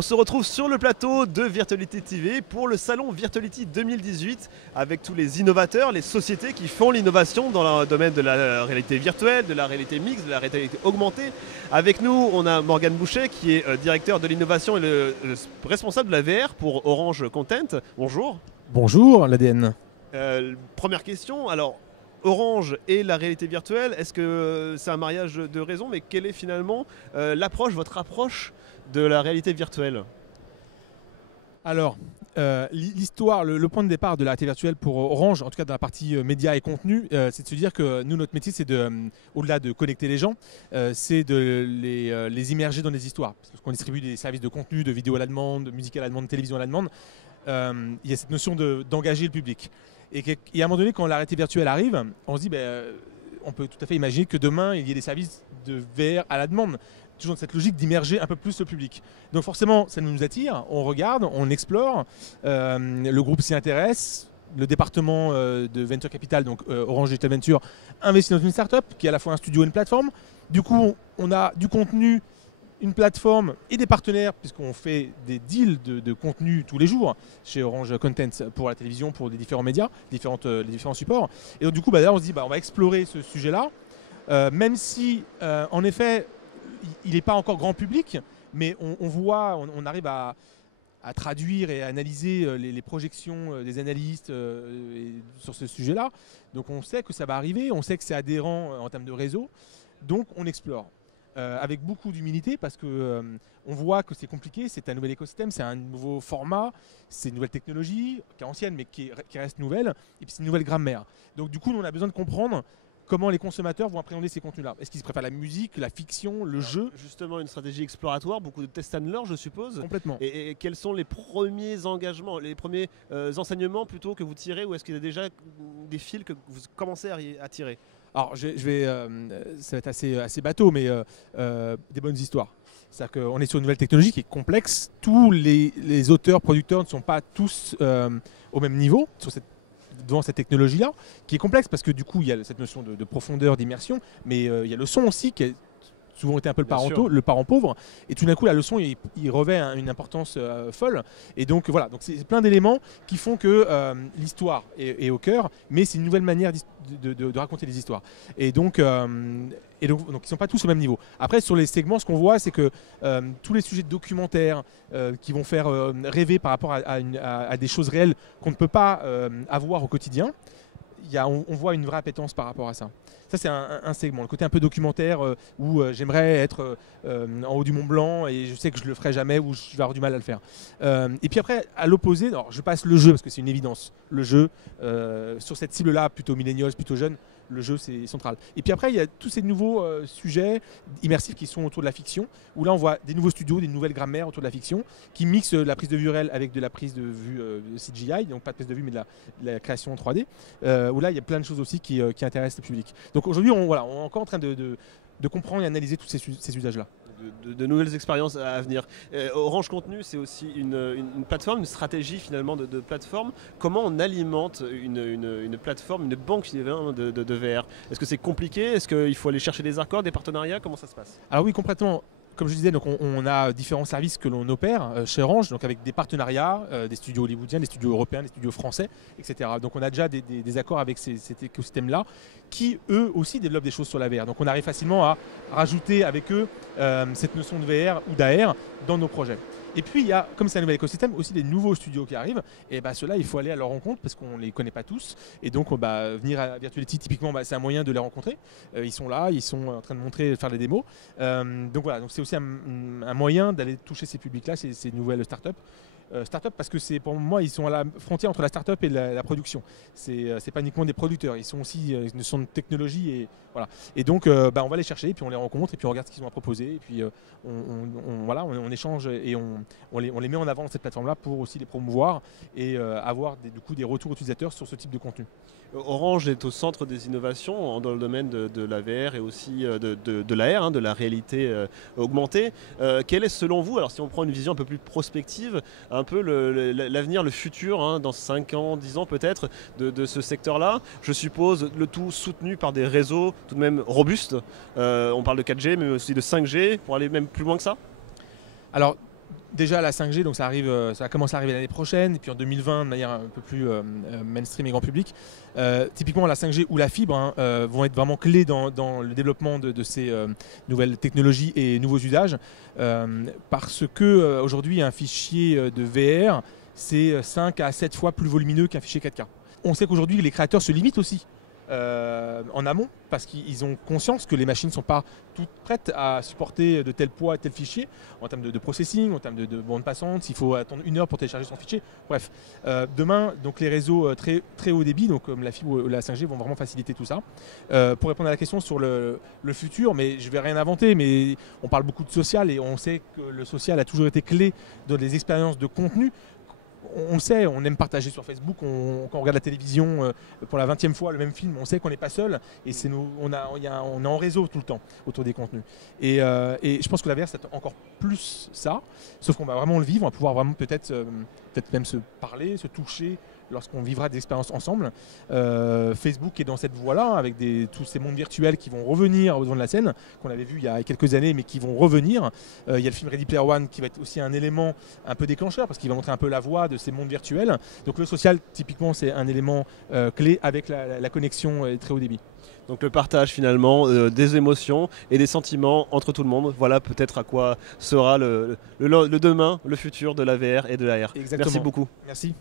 On se retrouve sur le plateau de Virtuality TV pour le salon Virtuality 2018 avec tous les innovateurs, les sociétés qui font l'innovation dans le domaine de la réalité virtuelle, de la réalité mixte, de la réalité augmentée. Avec nous, on a Morgane Boucher qui est directeur de l'innovation et le responsable de la VR pour Orange Content. Bonjour. Bonjour l'ADN. Première question, alors Orange et la réalité virtuelle, est-ce que c'est un mariage de raison, mais quelle est finalement votre approche de la réalité virtuelle? Alors, l'histoire, le point de départ de la réalité virtuelle pour Orange, en tout cas dans la partie médias et contenu, c'est de se dire que nous, notre métier, c'est au-delà de connecter les gens, c'est de les immerger dans des histoires. Parce qu'on distribue des services de contenu, de vidéo à la demande, de musique à la demande, de télévision à la demande. Il y a cette notion d'engager le public. Et à un moment donné, quand la réalité virtuelle arrive, on se dit, on peut tout à fait imaginer que demain, il y ait des services de VR à la demande. Toujours dans cette logique d'immerger un peu plus le public. Donc forcément, ça nous attire, on regarde, on explore, le groupe s'y intéresse, le département de Venture Capital, donc Orange Digital Venture, investit dans une startup qui est à la fois un studio et une plateforme. Du coup, on a du contenu, une plateforme et des partenaires, puisqu'on fait des deals de contenu tous les jours chez Orange Content pour la télévision, pour des différents médias, les différents supports. Et donc du coup, là, on se dit, on va explorer ce sujet-là, même si, en effet, il n'est pas encore grand public, mais on arrive à traduire et à analyser les projections des analystes sur ce sujet-là. Donc on sait que ça va arriver, on sait que c'est adhérent en termes de réseau, donc on explore. Avec beaucoup d'humilité parce qu'on voit que c'est compliqué, c'est un nouvel écosystème, c'est un nouveau format, c'est une nouvelle technologie qui est ancienne mais qui reste nouvelle, et puis c'est une nouvelle grammaire. Donc du coup, on a besoin de comprendre comment les consommateurs vont appréhender ces contenus-là. Est-ce qu'ils préfèrent la musique, la fiction, le jeu? Justement, une stratégie exploratoire, beaucoup de test and learn, je suppose. Complètement. Et quels sont les premiers engagements, les premiers enseignements plutôt que vous tirez, ou est-ce qu'il y a déjà des fils que vous commencez à tirer? Alors, ça va être assez bateau, mais des bonnes histoires. C'est-à-dire qu'on est sur une nouvelle technologie qui est complexe. Tous les auteurs, producteurs ne sont pas tous au même niveau devant cette technologie-là, qui est complexe parce que du coup, il y a cette notion de profondeur, d'immersion, mais il y a le son aussi qui a souvent été un peu le parent pauvre, et tout d'un coup la leçon il revêt une importance folle, et donc voilà, donc c'est plein d'éléments qui font que l'histoire est au cœur, mais c'est une nouvelle manière de raconter les histoires, et donc ils ne sont pas tous au même niveau. Après, sur les segments, ce qu'on voit, c'est que tous les sujets de documentaires qui vont faire rêver par rapport à des choses réelles qu'on ne peut pas avoir au quotidien, on voit une vraie appétence par rapport à ça. Ça, c'est un segment. Le côté un peu documentaire où j'aimerais être en haut du Mont Blanc et je sais que je ne le ferai jamais ou je vais avoir du mal à le faire. Et puis après, à l'opposé, je passe le jeu parce que c'est une évidence. Le jeu, sur cette cible-là, plutôt millennials, plutôt jeunes, le jeu, c'est central. Et puis après, il y a tous ces nouveaux sujets immersifs qui sont autour de la fiction, où là, on voit des nouveaux studios, des nouvelles grammaires autour de la fiction, qui mixent la prise de vue réelle avec de la prise de vue CGI, donc pas de prise de vue, mais de la création en 3D, où là, il y a plein de choses aussi qui intéressent le public. Donc aujourd'hui, on est encore en train de comprendre et analyser tous ces usages-là. De nouvelles expériences à venir. Orange Contenu, c'est aussi une plateforme, une stratégie finalement de plateforme. Comment on alimente une plateforme, une banque de VR? Est-ce que c'est compliqué? Est-ce qu'il faut aller chercher des accords, des partenariats? Comment ça se passe? Alors oui, complètement. Comme je disais, donc on a différents services que l'on opère chez Orange, donc avec des partenariats, des studios hollywoodiens, des studios européens, des studios français, etc. Donc on a déjà des accords avec cet écosystème-là qui, eux aussi, développent des choses sur la VR. Donc on arrive facilement à rajouter avec eux cette notion de VR ou d'AR dans nos projets. Et puis, il y a, comme c'est un nouvel écosystème, aussi des nouveaux studios qui arrivent. Et ceux-là, il faut aller à leur rencontre parce qu'on ne les connaît pas tous. Et donc, venir à Virtuality, typiquement, c'est un moyen de les rencontrer. Ils sont là, ils sont en train de faire des démos. Donc voilà, donc c'est aussi un moyen d'aller toucher ces publics-là, ces nouvelles startups. Start-up parce que pour moi ils sont à la frontière entre la start-up et la production. C'est pas uniquement des producteurs, ils sont aussi une notion de technologie et voilà. Et donc on va les chercher et puis on les rencontre et puis on regarde ce qu'ils ont à proposer et puis on échange et on les met en avant dans cette plateforme-là pour aussi les promouvoir et avoir du coup des retours utilisateurs sur ce type de contenu. Orange est au centre des innovations dans le domaine de la VR et aussi de l'AR, de la réalité augmentée. Quel est selon vous, alors si on prend une vision un peu plus prospective, un peu l'avenir, le futur, dans 5 ans, 10 ans peut-être, de ce secteur-là? Je suppose le tout soutenu par des réseaux tout de même robustes. On parle de 4G mais aussi de 5G pour aller même plus loin que ça? Alors, déjà la 5G, donc ça va commencer à arriver l'année prochaine, et puis en 2020 de manière un peu plus mainstream et grand public. Typiquement la 5G ou la fibre vont être vraiment clés dans le développement de ces nouvelles technologies et nouveaux usages, parce que aujourd'hui un fichier de VR c'est 5 à 7 fois plus volumineux qu'un fichier 4K. On sait qu'aujourd'hui les créateurs se limitent aussi en amont, parce qu'ils ont conscience que les machines ne sont pas toutes prêtes à supporter de tel poids et tel fichier en termes de processing, en termes de bande passante, s'il faut attendre 1 heure pour télécharger son fichier. Bref, demain, donc les réseaux très haut débit, donc comme la fibre ou la 5G, vont vraiment faciliter tout ça. Pour répondre à la question sur le futur, mais je ne vais rien inventer, mais on parle beaucoup de social et on sait que le social a toujours été clé dans les expériences de contenu. On le sait, on aime partager sur Facebook, quand on regarde la télévision pour la 20e fois le même film, on sait qu'on n'est pas seul et on est en réseau tout le temps autour des contenus. Et je pense que la VR c'est encore plus ça, sauf qu'on va vraiment le vivre, on va pouvoir vraiment peut-être même se parler, se toucher lorsqu'on vivra des expériences ensemble. Facebook est dans cette voie-là, avec tous ces mondes virtuels qui vont revenir au devant de la scène, qu'on avait vu il y a quelques années, mais qui vont revenir. Il y a le film Ready Player One qui va être aussi un élément un peu déclencheur, parce qu'il va montrer un peu la voie de ces mondes virtuels. Donc le social, typiquement, c'est un élément clé avec la connexion très haut débit. Donc le partage finalement des émotions et des sentiments entre tout le monde. Voilà peut-être à quoi sera le demain, le futur de la VR et de la AR. Exactement. Merci beaucoup. Merci.